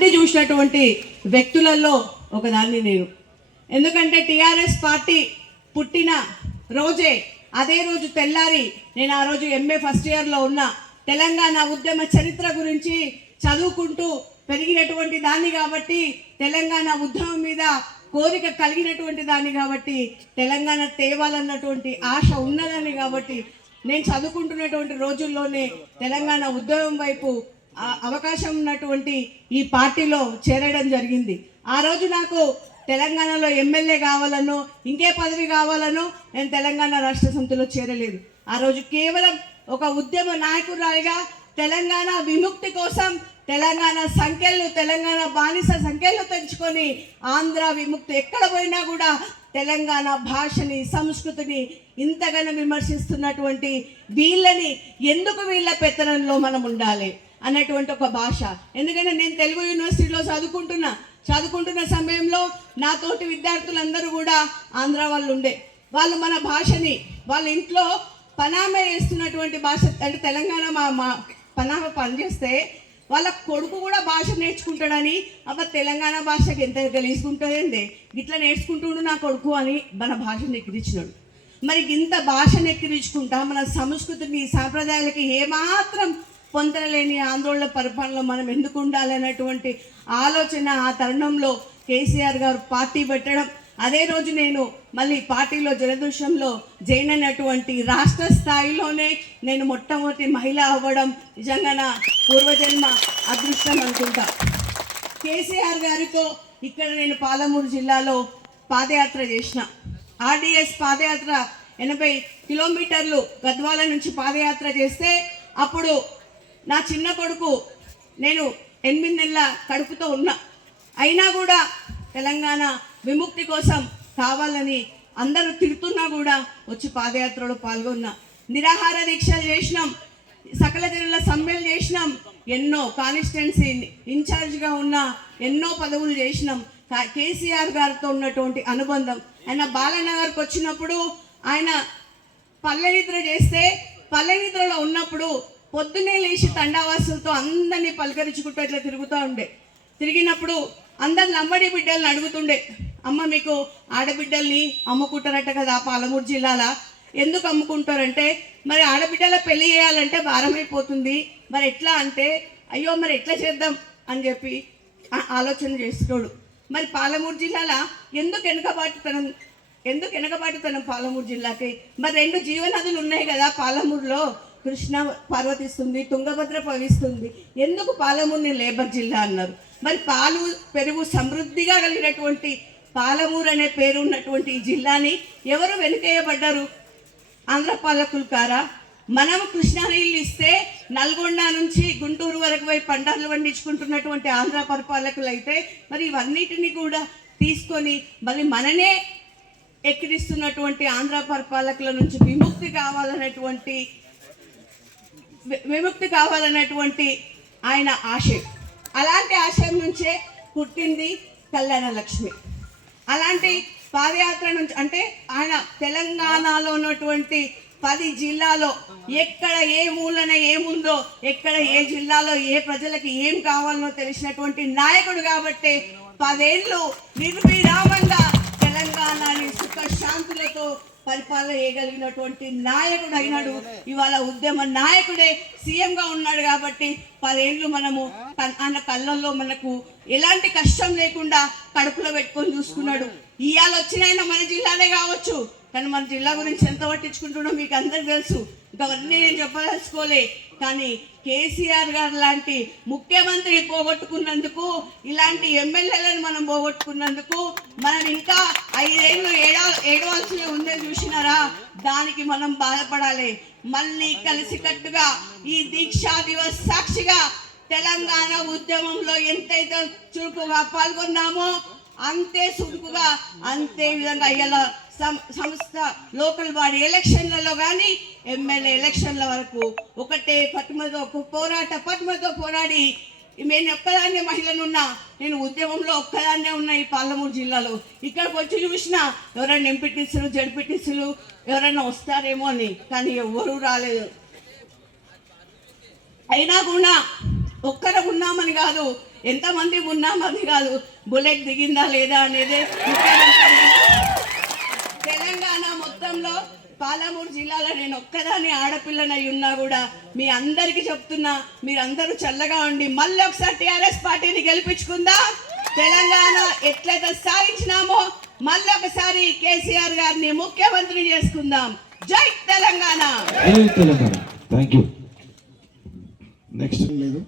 అన్ని చూసినటువంటి వ్యక్తులలో ఒకదాన్ని నేను. ఎందుకంటే టీఆర్ఎస్ పార్టీ పుట్టిన రోజే అదే రోజు తెల్లారి నేను ఆ రోజు ఎంఏ ఫస్ట్ ఇయర్లో ఉన్న తెలంగాణ ఉద్యమ చరిత్ర గురించి చదువుకుంటూ పెరిగినటువంటి దాన్ని కాబట్టి తెలంగాణ ఉద్యమం మీద కోరిక కలిగినటువంటి దాన్ని కాబట్టి తెలంగాణ తేవాలన్నటువంటి ఆశ ఉన్నదని కాబట్టి నేను చదువుకుంటున్నటువంటి రోజుల్లోనే తెలంగాణ ఉద్యమం వైపు అవకాశం ఉన్నటువంటి ఈ పార్టీలో చేరడం జరిగింది. ఆ రోజు నాకు తెలంగాణలో ఎమ్మెల్యే కావాలనో ఇంకే పదవి కావాలనో నేను తెలంగాణ రాష్ట్ర సమితిలో చేరలేదు. ఆ రోజు కేవలం ఒక ఉద్యమ నాయకురాలిగా తెలంగాణ విముక్తి కోసం తెలంగాణ సంఖ్యలు తెలంగాణ బానిస సంఖ్యలు తెంచుకొని ఆంధ్ర విముక్తి ఎక్కడ పోయినా కూడా తెలంగాణ భాషని సంస్కృతిని ఇంతగానో విమర్శిస్తున్నటువంటి వీళ్ళని ఎందుకు వీళ్ళ పెత్తనంలో మనం ఉండాలి? అన్నటువంటి ఒక భాష. ఎందుకంటే నేను తెలుగు యూనివర్సిటీలో చదువుకుంటున్నా. చదువుకుంటున్న సమయంలో నాతోటి విద్యార్థులందరూ కూడా ఆంధ్ర వాళ్ళు ఉండే. వాళ్ళు మన భాషని వాళ్ళ ఇంట్లో పనామే వేస్తున్నటువంటి భాష. అంటే తెలంగాణ మా మా పనామ పనిచేస్తే వాళ్ళ కొడుకు కూడా భాష నేర్చుకుంటాడని అబ్బా తెలంగాణ భాషకి ఎంత గలీసుకుంటుందండి ఇట్లా నేర్చుకుంటుండు నా కొడుకు అని మన భాషను ఎక్కిరించినాడు మరి ఇంత భాషను ఎక్కిరించుకుంటా మన సంస్కృతిని సాంప్రదాయాలకి ఏమాత్రం పొందలేని ఆందోళన పరిపాలనలో మనం ఎందుకు ఉండాలన్నటువంటి ఆలోచన ఆ తరుణంలో కేసీఆర్ గారు పార్టీ పెట్టడం. అదే రోజు నేను మళ్ళీ పార్టీలో జలదృశ్యంలో జైన్ అయినటువంటి రాష్ట్ర స్థాయిలోనే నేను మొట్టమొదటి మహిళ అవ్వడం నిజంగా నా పూర్వజన్మ అదృష్టం అనుకుంటా. కేసీఆర్ గారితో ఇక్కడ నేను పాలమూరు జిల్లాలో పాదయాత్ర చేసిన. ఆర్డిఎస్ పాదయాత్ర ఎనభై కిలోమీటర్లు గద్వాల నుంచి పాదయాత్ర చేస్తే అప్పుడు నా చిన్న కొడుకు నేను ఎనిమిది నెలల కడుపుతో ఉన్నా. అయినా కూడా తెలంగాణ విముక్తి కోసం కావాలని అందరూ తిడుతున్నా కూడా వచ్చి పాదయాత్రలో పాల్గొన్నా. నిరాహార దీక్షలు చేసినాం సకల జనుల సమ్మెలు చేసినాం ఎన్నో కాన్స్టిట్యున్సీ ఇన్ఛార్జ్గా ఉన్న ఎన్నో పదవులు చేసినాం. కేసీఆర్ గారితో ఉన్నటువంటి అనుబంధం. ఆయన బాలనగర్కి వచ్చినప్పుడు ఆయన పల్లె నిద్ర చేస్తే పల్లె నిద్రలో ఉన్నప్పుడు పొద్దున్నే లేచి తండావాసులతో అందరినీ పలకరించుకుంటూ ఇట్లా తిరుగుతూ ఉండే. తిరిగినప్పుడు అందరు లంబడి బిడ్డల్ని అడుగుతుండే అమ్మ మీకు ఆడబిడ్డల్ని అమ్ముకుంటారట కదా పాలమూరు జిల్లాల? ఎందుకు అమ్ముకుంటారంటే మరి ఆడబిడ్డల పెళ్ళి చేయాలంటే భారం అయిపోతుంది. మరి ఎట్లా అంటే అయ్యో మరి ఎట్లా చేద్దాం? అని చెప్పి ఆలోచన చేసుకోడు మరి పాలమూరు జిల్లాల? ఎందుకు వెనుకబాటుతనం ఎందుకు వెనకబాటుతనం పాలమూరు జిల్లాకి? మరి రెండు జీవనదులు ఉన్నాయి కదా పాలమూరులో. కృష్ణ పర్వతిస్తుంది తుంగభద్ర పవిస్తుంది ఎందుకు పాలమూరుని లేబర్ జిల్లా అన్నారు? మరి పాలు పెరుగు సమృద్ధిగా కలిగినటువంటి పాలమూరు అనే పేరు ఉన్నటువంటి ఈ జిల్లాని ఎవరు వెనుకేయబడ్డారు? ఆంధ్ర పాలకులు కారా? మనం కృష్ణా నీళ్ళు ఇస్తే నల్గొండ నుంచి గుంటూరు వరకు పోయి పంటలు పండించుకుంటున్నటువంటి ఆంధ్ర పరిపాలకులు అయితే మరి ఇవన్నిటిని కూడా తీసుకొని మరి మననే ఎక్కిరిస్తున్నటువంటి ఆంధ్ర పరిపాలకుల నుంచి విముక్తి కావాలనేటువంటి విముక్తి కావాలన్నటువంటి ఆయన ఆశయం అలాంటి ఆశయం నుంచే పుట్టింది కళ్యాణ లక్ష్మి. అలాంటి పాదయాత్ర నుంచి అంటే ఆయన తెలంగాణలో ఉన్నటువంటి పది జిల్లాలో ఎక్కడ ఏ మూలన ఏముందో ఎక్కడ ఏ జిల్లాలో ఏ ప్రజలకి ఏం కావాలనో తెలిసినటువంటి నాయకుడు కాబట్టి పదేళ్ళు నిర్వీరా పరిపాలన చేయగలిగినటువంటి నాయకుడు అయినాడు. ఇవాళ ఉద్యమ నాయకుడే సీఎం గా ఉన్నాడు కాబట్టి పదేళ్ళు మనము ఆయన కళ్ళల్లో మనకు ఎలాంటి కష్టం లేకుండా కడుపులో పెట్టుకొని చూసుకున్నాడు. ఇవాళ వచ్చిన ఆయన మన జిల్లానే కావచ్చు. కానీ మన జిల్లా గురించి ఎంత పట్టించుకుంటున్నాడో మీకు అందరికి తెలుసు. ఇంకా అవన్నీ నేను చెప్పదలుచుకోలే. కానీ కేసీఆర్ గారు లాంటి ముఖ్యమంత్రి పోగొట్టుకున్నందుకు ఇలాంటి ఎమ్మెల్యేలను మనం పోగొట్టుకున్నందుకు మనం ఇంకా ఐదేళ్ళు ఏడా ఏడవలసి ఉందే చూసినారా? దానికి మనం బాధపడాలి. మళ్ళీ కలిసికట్టుగా ఈ దీక్షా దివస్ సాక్షిగా తెలంగాణ ఉద్యమంలో ఎంతైతే చురుకుగా పాల్గొన్నామో అంతే చురుకుగా అంతే విధంగా ఇలా సంస్థ లోకల్ బాడీ ఎలక్షన్లలో కానీ ఎమ్మెల్యే ఎలక్షన్ల వరకు ఒకటే పట్టుమతో పోరాట పట్టుమతో పోరాడి నేను ఒక్కదాన్నే మహిళనున్నా నేను ఉద్యమంలో ఒక్కదాన్నే ఉన్నా ఈ పాలమూరు జిల్లాలో. ఇక్కడికి వచ్చి చూసినా ఎవరైనా ఎంపీటీసులు జడ్పీటీసులు ఎవరైనా వస్తారేమో అని కానీ ఎవరూ రాలేదు. అయినా కూడా ఒక్కరు ఉన్నామని కాదు ఎంతమంది ఉన్నామని కాదు బుల్లెట్ దిగిందా లేదా అనేది తెలంగాణ మొత్తంలో పాలమూరు జిల్లాలో నేను ఒక్కదాని ఆడపిల్లనై ఉన్నా కూడా మీ అందరికీ చెప్తున్నా మీరందరూ చల్లగా ఉండి మళ్ళీ ఒకసారి టిఆర్ఎస్ పార్టీని గెలిపించుకుందాం. తెలంగాణ ఎట్లయితే సాధించినామో మళ్ళీ ఒకసారి కేసీఆర్ గారిని ముఖ్యమంత్రి చేసుకుందాం. జై తెలంగాణ! జై తెలంగాణ. థ్యాంక్ యూ నెక్స్ట్ లేదు.